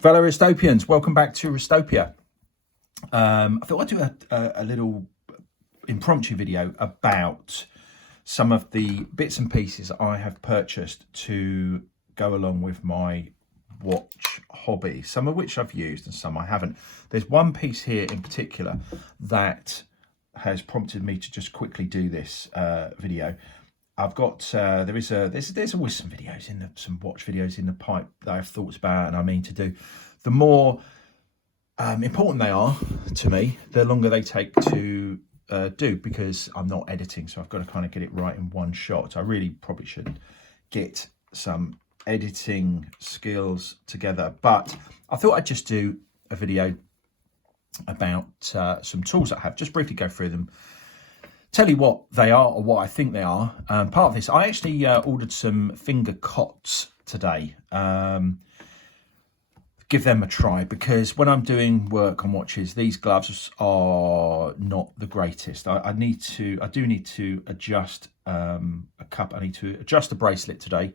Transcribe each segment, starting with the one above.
Fellow Restopians, welcome back to Restopia. I thought I'd do a little impromptu video about some of the bits and pieces I have purchased to go along with my watch hobby, some of which I've used and some I haven't. There's one piece here in particular that has prompted me to just quickly do this video. I've got there's always some videos some watch videos in the pipe that I have thoughts about and I mean to do. The more important they are to me, the longer they take to do, because I'm not editing, so I've got to kind of get it right in one shot. I really probably should get some editing skills together, but I thought I'd just do a video about some tools that I have, just briefly go through them, tell you what they are or what I think they are. Part of this, I actually ordered some finger cots today. Give them a try, because when I'm doing work on watches, these gloves are not the greatest. I do need to adjust a cup. I need to adjust the bracelet today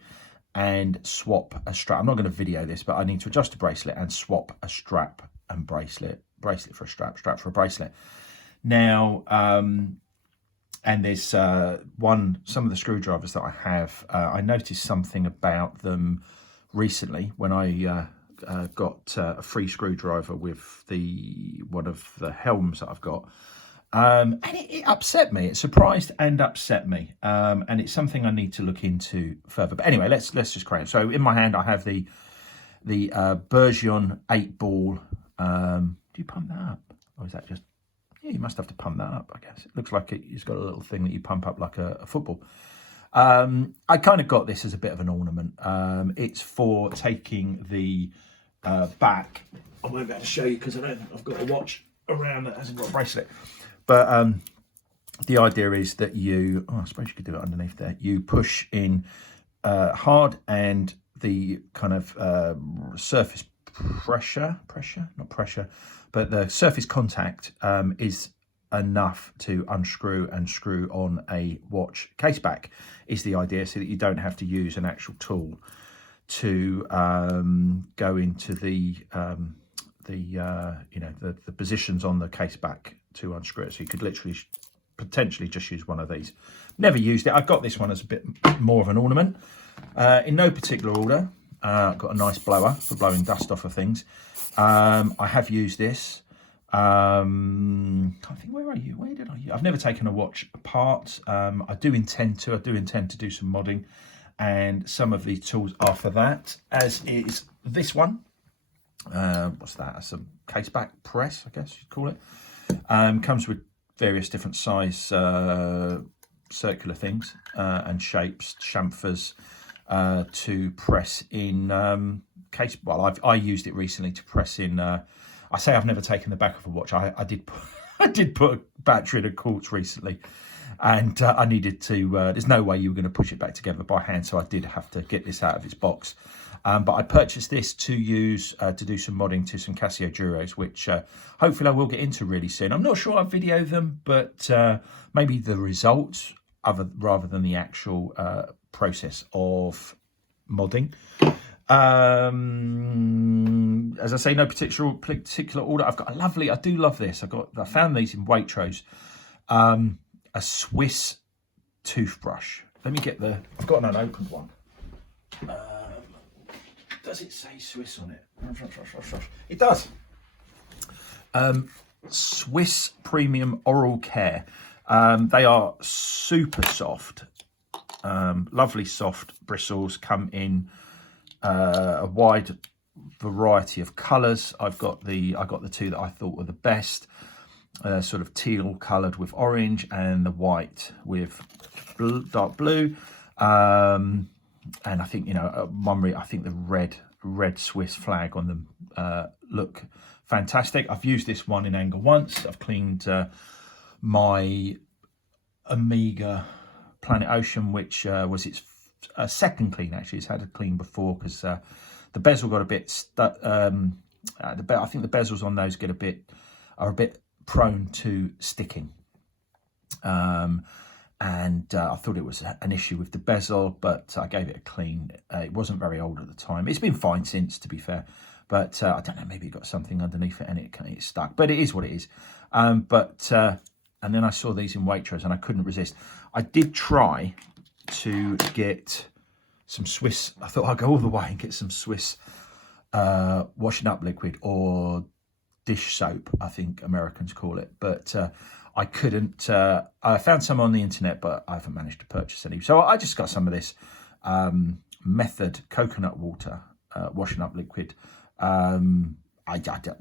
and swap a strap. I'm not going to video this, but I need to adjust the bracelet and swap a strap and bracelet for a strap for a bracelet. Now, and there's some of the screwdrivers that I have. I noticed something about them recently when I got a free screwdriver with one of the helms that I've got, and it upset me. It surprised and upset me, and it's something I need to look into further. But anyway, let's just crack it. So in my hand I have the Bergeon 8-ball. Do you pump that up, or is that just? Yeah, you must have to pump that up, I guess. It looks like it's got a little thing that you pump up like a football. I kind of got this as a bit of an ornament. It's for taking the back. I won't be able to show you because I don't think I've got a watch around that hasn't got a bracelet. But the idea is that I suppose you could do it underneath there. You push in hard, and the kind of surface but the surface contact is enough to unscrew and screw on a watch case back, is the idea, so that you don't have to use an actual tool to go into the positions on the case back to unscrew it. So you could literally potentially just use one of these. Never used it. I've got this one as a bit more of an ornament. In no particular order. I've got a nice blower for blowing dust off of things. I have used this. Can't think, where are you? Where did I use? I've never taken a watch apart. I do intend to do some modding, and some of the tools are for that, as is this one. What's that? That's a case back press, I guess you'd call it. Comes with various different size circular things and shapes, chamfers, to press in case. Well, I used it recently to press in. I say I've never taken the back of a watch. I did put a battery in a quartz recently, and I needed to. There's no way you were going to push it back together by hand, so I did have to get this out of its box. But I purchased this to use to do some modding to some Casio Duros, which hopefully I will get into really soon. I'm not sure I'll video them, but maybe the results rather than the actual process of modding. As I say, no particular order. I've got a lovely, I do love this. I found these in Waitrose. A Swiss toothbrush. Let me get I've got an unopened one. Does it say Swiss on it? It does. Swiss Premium Oral Care. They are super soft. Lovely soft bristles, come in a wide variety of colours. I got the two that I thought were the best, sort of teal coloured with orange, and the white with dark blue. And I think, I think the red Swiss flag on them look fantastic. I've used this one in anger once. I've cleaned my Omega Planet Ocean, which was its second clean. Actually, it's had a clean before, because the bezel got a bit I think the bezels on those are a bit prone to sticking. And I thought it was an issue with the bezel, but I gave it a clean. It wasn't very old at the time. It's been fine since, to be fair, But I don't know, maybe it got something underneath it and it's stuck. But it is what it is. And then I saw these in Waitrose and I couldn't resist. I did try to get some Swiss. I thought I'd go all the way and get some Swiss washing up liquid, or dish soap, I think Americans call it. But I couldn't. I found some on the internet, but I haven't managed to purchase any. So I just got some of this Method coconut water washing up liquid.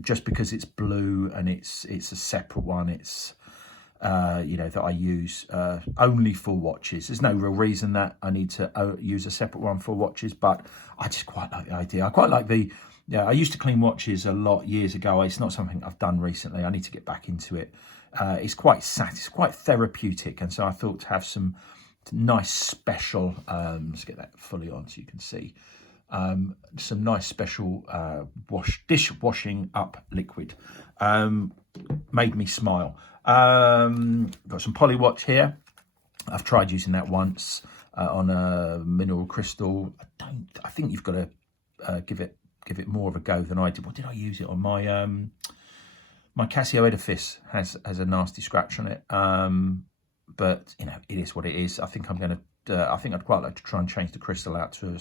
Just because it's blue and it's a separate one. It's that I use only for watches. There's no real reason that I need to use a separate one for watches, but I just quite like the idea. I quite like I used to clean watches a lot years ago. It's not something I've done recently. I need to get back into it. It's quite therapeutic, and so I thought to have some nice special. Let's get that fully on so you can see. Some nice special dishwashing up liquid made me smile. Got some Polywatch here. I've tried using that once on a mineral crystal. I think you've got to give it more of a go than I did. What did I use it on? My Casio Edifice has a nasty scratch on it. But it is what it is. I think I'd quite like to try and change the crystal out to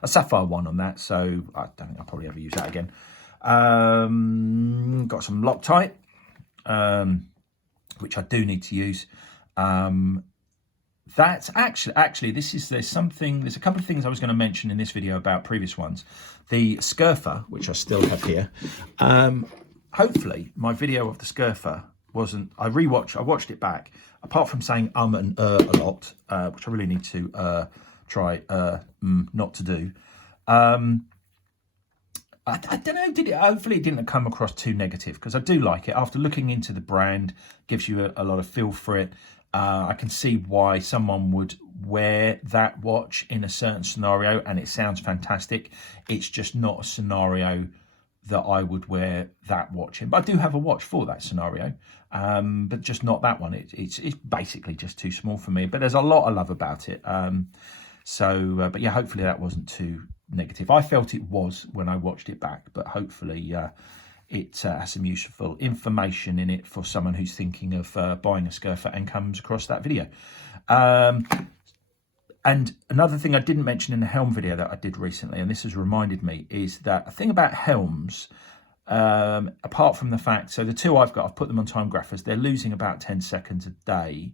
a sapphire one on that. So I don't think I'll probably ever use that again. Got some Loctite, which I do need to use. That's actually there's a couple of things I was going to mention in this video about previous ones. The Scurfer, which I still have here. Hopefully my video of the Scurfer wasn't. I watched it back. Apart from saying and a lot, which I really need to try not to do. I don't know, hopefully it didn't come across too negative, because I do like it. After looking into the brand, gives you a lot of feel for it. I can see why someone would wear that watch in a certain scenario, and it sounds fantastic. It's just not a scenario that I would wear that watch in. But I do have a watch for that scenario, but just not that one. It's basically just too small for me. But there's a lot I love about it. But yeah, hopefully that wasn't too negative. I felt it was when I watched it back, but hopefully it has some useful information in it for someone who's thinking of buying a Scurfer and comes across that video. And another thing I didn't mention in the helm video that I did recently, and this has reminded me, is that a thing about helms, apart from the fact, so the two I've put them on time graphers, they're losing about 10 seconds a day.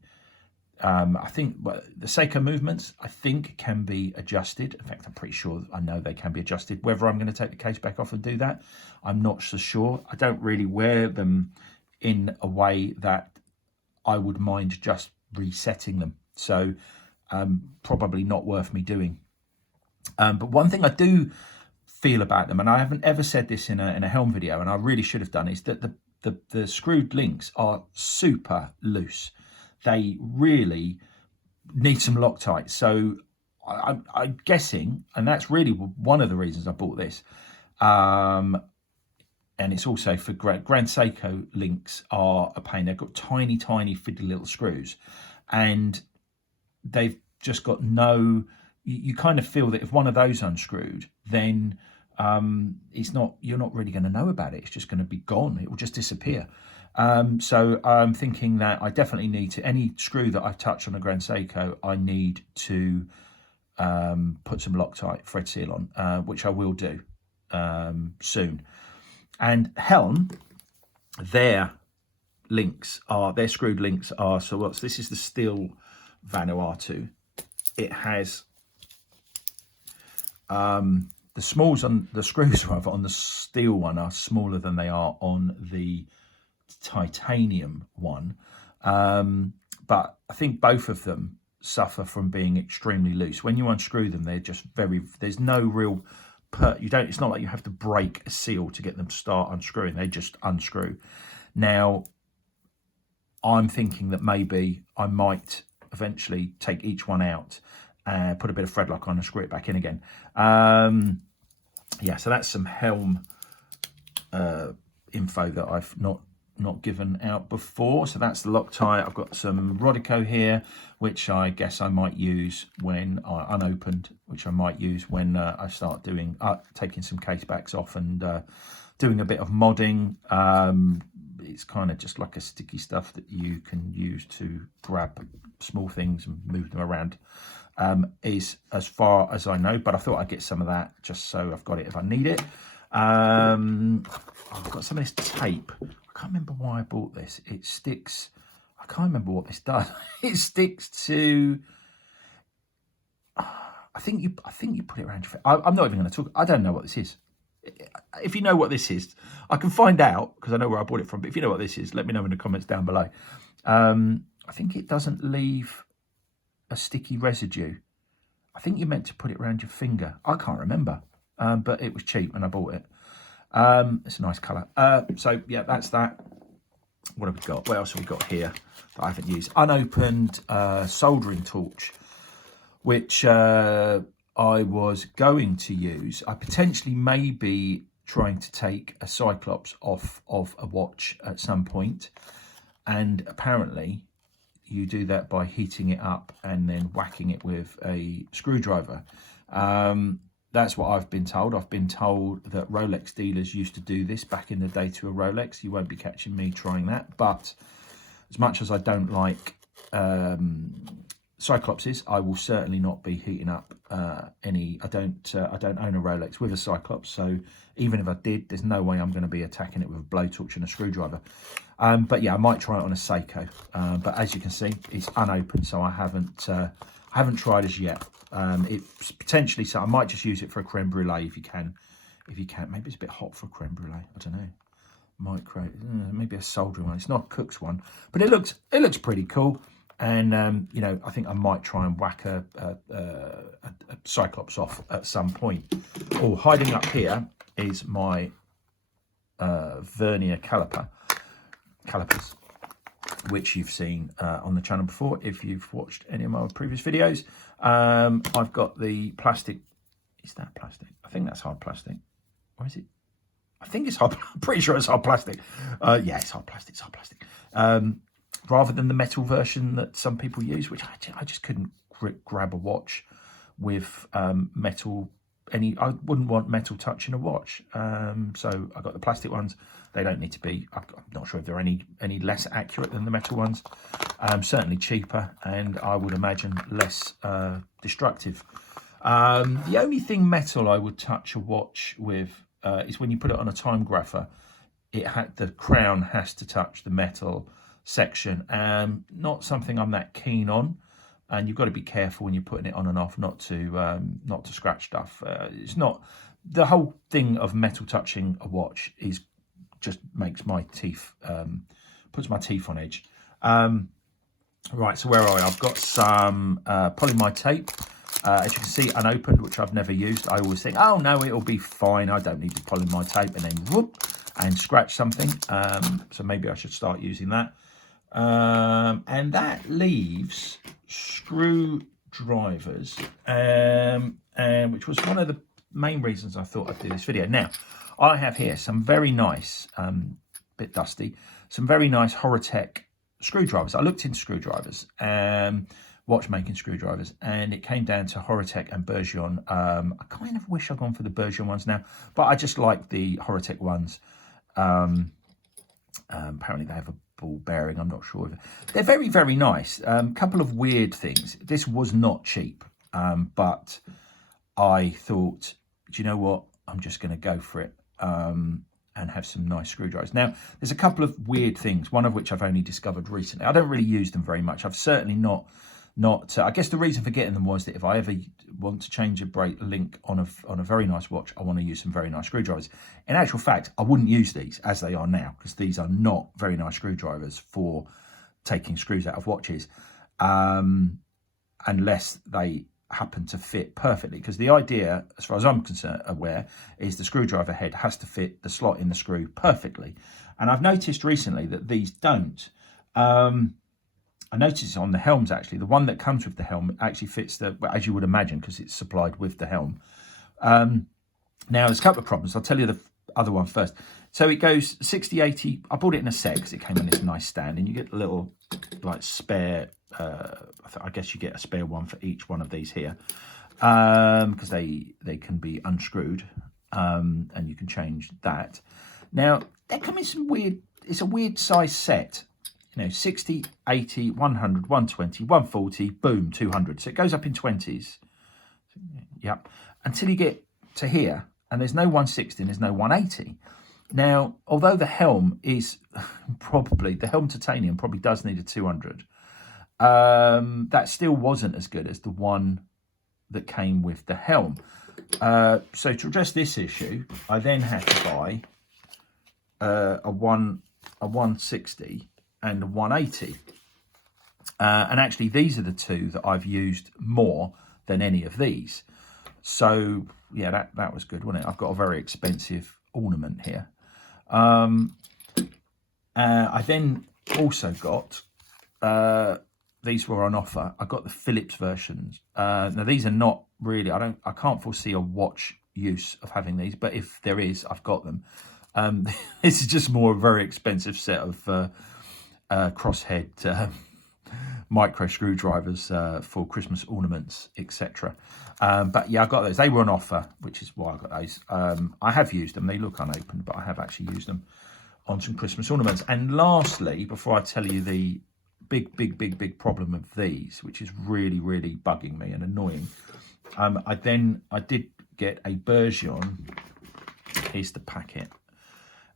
I think the Seiko movements, I think, can be adjusted. In fact, I'm pretty sure I know they can be adjusted. Whether I'm going to take the case back off and do that, I'm not so sure. I don't really wear them in a way that I would mind just resetting them. So probably not worth me doing. But one thing I do feel about them, and I haven't ever said this in a helm video, and I really should have done, is that the screwed links are super loose. They really need some Loctite. So I'm guessing, and that's really one of the reasons I bought this. And it's also for Grand Seiko links are a pain. They've got tiny, tiny, fiddly little screws, and they've just got no. You kind of feel that if one of those unscrewed, then you're not really going to know about it. It's just going to be gone. It will just disappear. So I'm thinking that I definitely need to, any screw that I touch on a Grand Seiko, I need to put some Loctite thread seal on, which I will do soon. And Helm, their screwed links are, so this is the steel Vanuatu. It has the smalls on the screws rather on the steel one are smaller than they are on the titanium one, but I think both of them suffer from being extremely loose. When you unscrew them, they're just there's no real it's not like you have to break a seal to get them to start unscrewing. They just unscrew. Now I'm thinking that maybe I might eventually take each one out and put a bit of thread lock on and screw it back in again. Yeah, so that's some Helm info that I've not not given out before. So that's the Loctite. I've got some Rodico here, which I guess I might use when unopened, which I might use when I start doing taking some case backs off and doing a bit of modding. It's kind of just like a sticky stuff that you can use to grab small things and move them around, is as far as I know, but I thought I'd get some of that just so I've got it if I need it. I've got some of this tape. I can't remember why I bought this. It sticks, I can't remember what this does. It sticks to, I think you put it around your face. I'm not even going to talk, I don't know what this is. If you know what this is, I can find out because I know where I bought it from, but if you know what this is, let me know in the comments down below. I think it doesn't leave a sticky residue. I think you're meant to put it around your finger. I can't remember, but it was cheap and I bought it. It's a nice colour. So yeah, that's that. What have we got? What else have we got here that I haven't used? Unopened soldering torch, which I was going to use. I potentially may be trying to take a Cyclops off of a watch at some point, and apparently you do that by heating it up and then whacking it with a screwdriver. That's what I've been told. I've been told that Rolex dealers used to do this back in the day to a Rolex. You won't be catching me trying that. But as much as I don't like Cyclopses, I will certainly not be heating up any. I don't own a Rolex with a Cyclops, so even if I did, there's no way I'm going to be attacking it with a blowtorch and a screwdriver. But yeah, I might try it on a Seiko. But as you can see, it's unopened, so I haven't tried as yet. It's potentially, so I might just use it for a creme brulee if you can. Maybe it's a bit hot for a creme brulee. I don't know. Micro, maybe a soldering one. It's not a cook's one, but it looks pretty cool. And you know, I think I might try and whack a Cyclops off at some point. Oh, hiding up here is my vernier calipers, which you've seen on the channel before if you've watched any of my previous videos. I've got the plastic. Is that plastic? I think that's hard plastic. Or is it? I think it's hard. I'm pretty sure it's hard plastic. Yeah, it's hard plastic. It's hard plastic. Rather than the metal version that some people use, which I just couldn't grab a watch with metal. I wouldn't want metal touch in a watch. So I got the plastic ones. They don't need to be. I'm not sure if they're any less accurate than the metal ones. Certainly cheaper, and I would imagine less destructive. The only thing metal I would touch a watch with is when you put it on a time grapher. The crown has to touch the metal section. Not something I'm that keen on. And you've got to be careful when you're putting it on and off, not to scratch stuff. It's not the whole thing of metal touching a watch is just makes my teeth puts my teeth on edge. Right, so where are I? I've got some polyamide tape, as you can see, unopened, which I've never used. I always think, oh no, it'll be fine. I don't need the polyamide tape, and then whoop, and scratch something. So maybe I should start using that. And that leaves screwdrivers, and which was one of the main reasons I thought I'd do this video. Now, I have here some very nice, bit dusty, some very nice Horatec screwdrivers. I looked into screwdrivers, watchmaking screwdrivers, and it came down to Horatec and Bergeon. I kind of wish I'd gone for the Bergeon ones now, but I just like the Horatec ones. Apparently they have a ball bearing, I'm not sure. They're very, very nice. Couple of weird things. This was not cheap, but I thought, do you know what? I'm just going to go for it and have some nice screwdrivers. Now, there's a couple of weird things, one of which I've only discovered recently. I don't really use them very much. I've certainly not I guess the reason for getting them was that if I ever want to change a brake link on a very nice watch, I want to use some very nice screwdrivers. In actual fact, I wouldn't use these as they are now, because these are not very nice screwdrivers for taking screws out of watches, unless they happen to fit perfectly. Because the idea, as far as I'm aware, is the screwdriver head has to fit the slot in the screw perfectly. And I've noticed recently that these don't. I noticed on the helms, actually, the one that comes with the helm actually fits as you would imagine, because it's supplied with the helm. Now, there's a couple of problems. I'll tell you other one first. So it goes 60, 80. I bought it in a set because it came in this nice stand, and you get a little like spare. I guess you get a spare one for each one of these here, because they can be unscrewed, and you can change that. Now they come in some weird. It's a weird size set. 60, 80, 100, 120, 140, boom, 200. So it goes up in 20s. Yep. Until you get to here, and there's no 160 and there's no 180. Now, although the helm is the helm titanium probably does need a 200, that still wasn't as good as the one that came with the helm. So to address this issue, I then had to buy a 160 and a 180. And actually, these are the two that I've used more than any of these. So, yeah, that was good, wasn't it? I've got a very expensive ornament here. I then also got, these were on offer. I got the Philips versions. Now, these are not really, I can't foresee a watch use of having these, but if there is, I've got them. This is just more a very expensive set of crosshead micro screwdrivers for Christmas ornaments, etc. But yeah, I got those. They were on offer, which is why I got those. I have used them. They look unopened, but I have actually used them on some Christmas ornaments. And lastly, before I tell you the big problem of these, which is really bugging me and annoying, I did get a Bergeon. Here's the packet.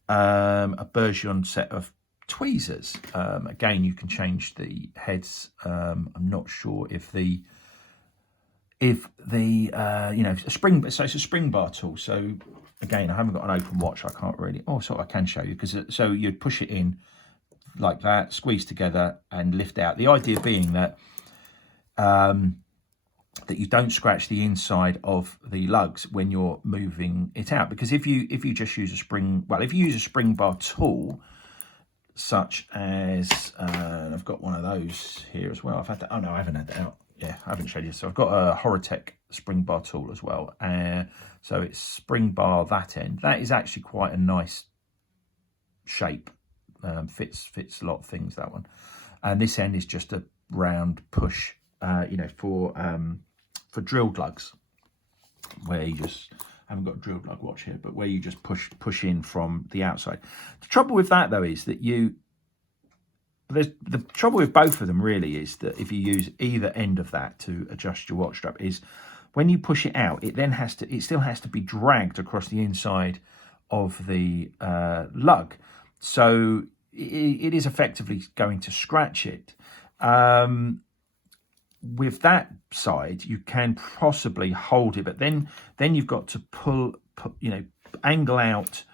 A Bergeon set of tweezers. Again, you can change the heads. I'm not sure if the a spring. So it's a spring bar tool. So again, I haven't got an open watch. I can't really. Oh, so I can show you, because so you'd push it in like that, squeeze together, and lift out. The idea being that that you don't scratch the inside of the lugs when you're moving it out, because if you just use a spring, if you use a spring bar tool, such as I've got one of those here as well. I've had that. Oh no, I haven't had that out. Yeah, I haven't showed you. So I've got a Horatech spring bar tool as well. So it's spring bar that end. That is actually quite a nice shape. Fits a lot of things, that one. And this end is just a round push, for drilled lugs, where you just, I haven't got a drilled lug watch here, but where you just push in from the outside. The trouble with that though is that the trouble with both of them really is that if you use either end of that to adjust your watch strap, is when you push it out, it still has to be dragged across the inside of the lug. So it is effectively going to scratch it. With that side, you can possibly hold it, but then you've got to angle out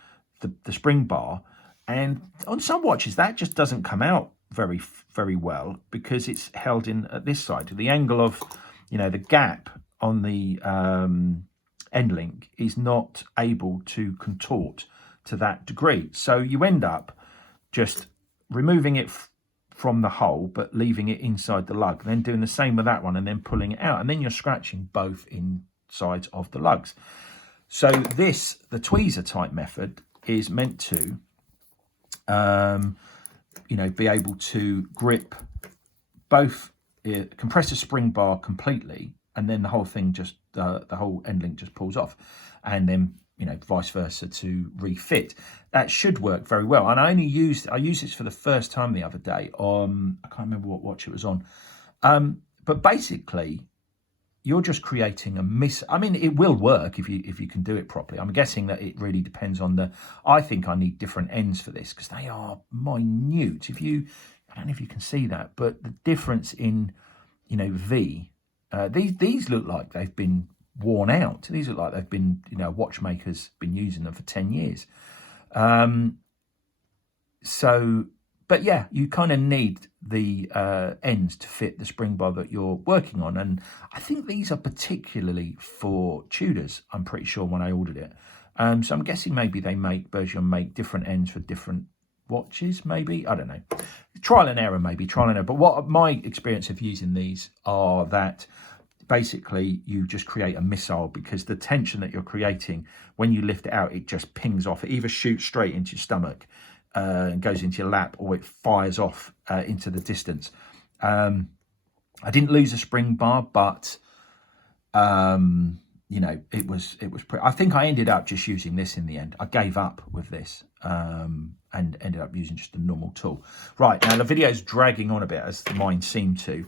the spring bar, and on some watches that just doesn't come out very well, because it's held in at this side. The angle of the gap on the end link is not able to contort to that degree, so you end up just removing it from the hole, but leaving it inside the lug, then doing the same with that one, and then pulling it out, and then you're scratching both insides of the lugs. So the tweezer type method is meant to be able to grip both, compress the spring bar completely, and then the whole thing just the whole end link just pulls off, and then vice versa to refit. That should work very well. And I used this for the first time the other day on, I can't remember what watch it was on. But basically, you're just creating a I mean, it will work if you can do it properly. I'm guessing that it really depends on I think I need different ends for this, because they are minute. I don't know if you can see that, but the difference in, V, these look like they've been worn out. These look like they've been, watchmakers been using them for 10 years. But yeah, you kind of need the ends to fit the spring bar that you're working on. And I think these are particularly for Tudors, I'm pretty sure, when I ordered it. So I'm guessing maybe Bergeon make different ends for different watches, maybe. I don't know. Trial and error. But what my experience of using these are that basically you just create a missile, because the tension that you're creating when you lift it out, it just pings off. It either shoots straight into your stomach and goes into your lap, or it fires off into the distance. I didn't lose a spring bar, but you know, it was I think I ended up just using this in the end. I gave up with this and ended up using just a normal tool. Right, now the video's dragging on a bit, as mine seemed to.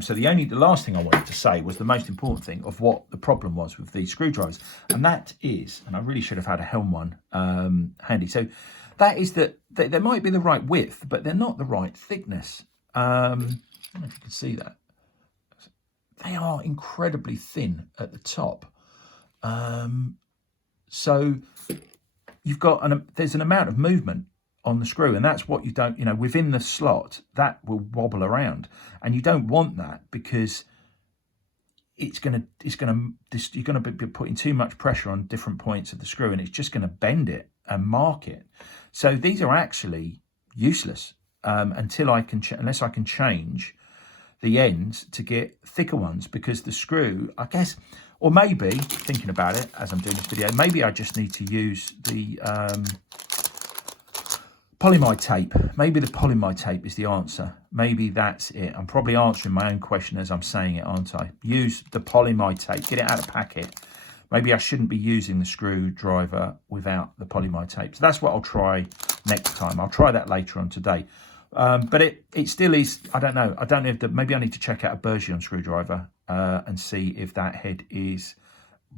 So the last thing I wanted to say was the most important thing of what the problem was with these screwdrivers, and that is, and I really should have had a Helm one handy. So that is that they might be the right width, but they're not the right thickness. I don't know if you can see that. They are incredibly thin at the top. So you've got there's an amount of movement on the screw, and that's what you don't, you know, within the slot that will wobble around, and you don't want that, because you're going to be putting too much pressure on different points of the screw, and it's just going to bend it and mark it. So these are actually useless unless I can change the ends to get thicker ones, because the screw, I guess, or maybe, thinking about it as I'm doing this video, maybe I just need to use the polyamide tape. Maybe the polyamide tape is the answer. Maybe that's it. I'm probably answering my own question as I'm saying it, aren't I? Use the polyamide tape, get it out of the packet. Maybe I shouldn't be using the screwdriver without the polyamide tape. So that's what I'll try next time. I'll try that later on today. But it still is, I don't know. I don't know if maybe I need to check out a Bergeron screwdriver and see if that head is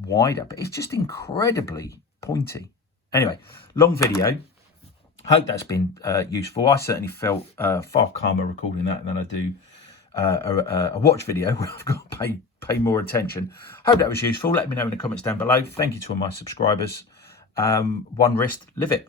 wider. But it's just incredibly pointy. Anyway, long video. Hope that's been useful. I certainly felt far calmer recording that than I do a watch video where I've got to pay more attention. Hope that was useful. Let me know in the comments down below. Thank you to all my subscribers. One wrist, live it.